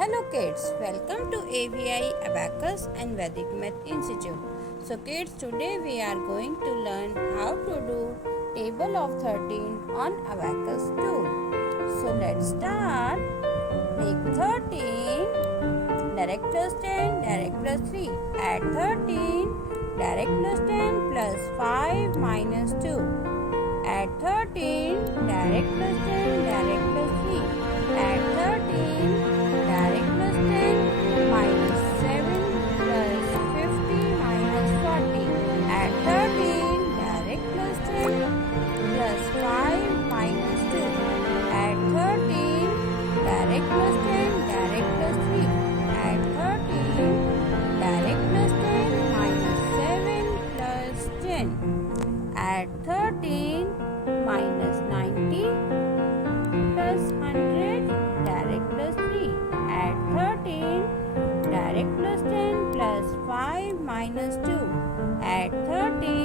Hello kids, welcome to AVI Abacus and Vedic Math Institute. So kids, today we are going to learn how to do table of 13 on Abacus tool. So let's start. Take 13, direct plus 10, direct plus 3. Add 13, direct plus 10 plus 5 minus 2. Add 13, direct plus 10, direct plus 3. Add 13, direct plus 10 minus 7 plus 50 minus 40. Add 13, direct plus 10 plus 5 minus 2. Add 13, direct plus 10, direct plus 3. Add 13, direct plus 10 minus 7 plus 10. Add 13 minus 90 plus 100 direct plus 3. Add 13 direct plus 10 plus 5 minus 2. Add 13